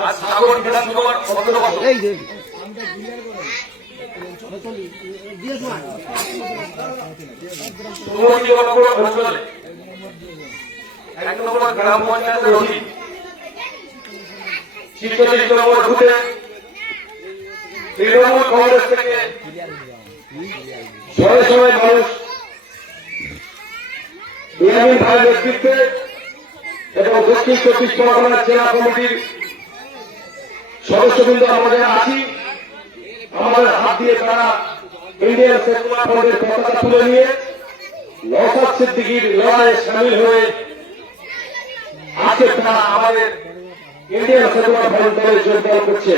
আজ সাগর বিধানসভার অন্তর্গত অঞ্চলে 1 নম্বর গ্রাম পঞ্চায়েতের অধীন 46 নম্বর বুথে তৃণমূল কংগ্রেস থেকে শয়ে শয়ে মানুষ ইয়ামিন ভাইয়ের নেতৃত্বে এবং দক্ষিণ 24 পরগনা জেলা কমিটির সদস্যবৃন্দ আমাদের আছি। আমাদের হাত দিয়ে তারা ইন্ডিয়ান সেকুলার ফ্রন্টের পতাকা তুলে নিয়ে নওশাদ সিদ্দিকীর লড়াইয়ে সামিল হয়ে আজকে তারা আমাদের ইন্ডিয়ান সেকুলার ফ্রন্ট দলে যোগদান করছে।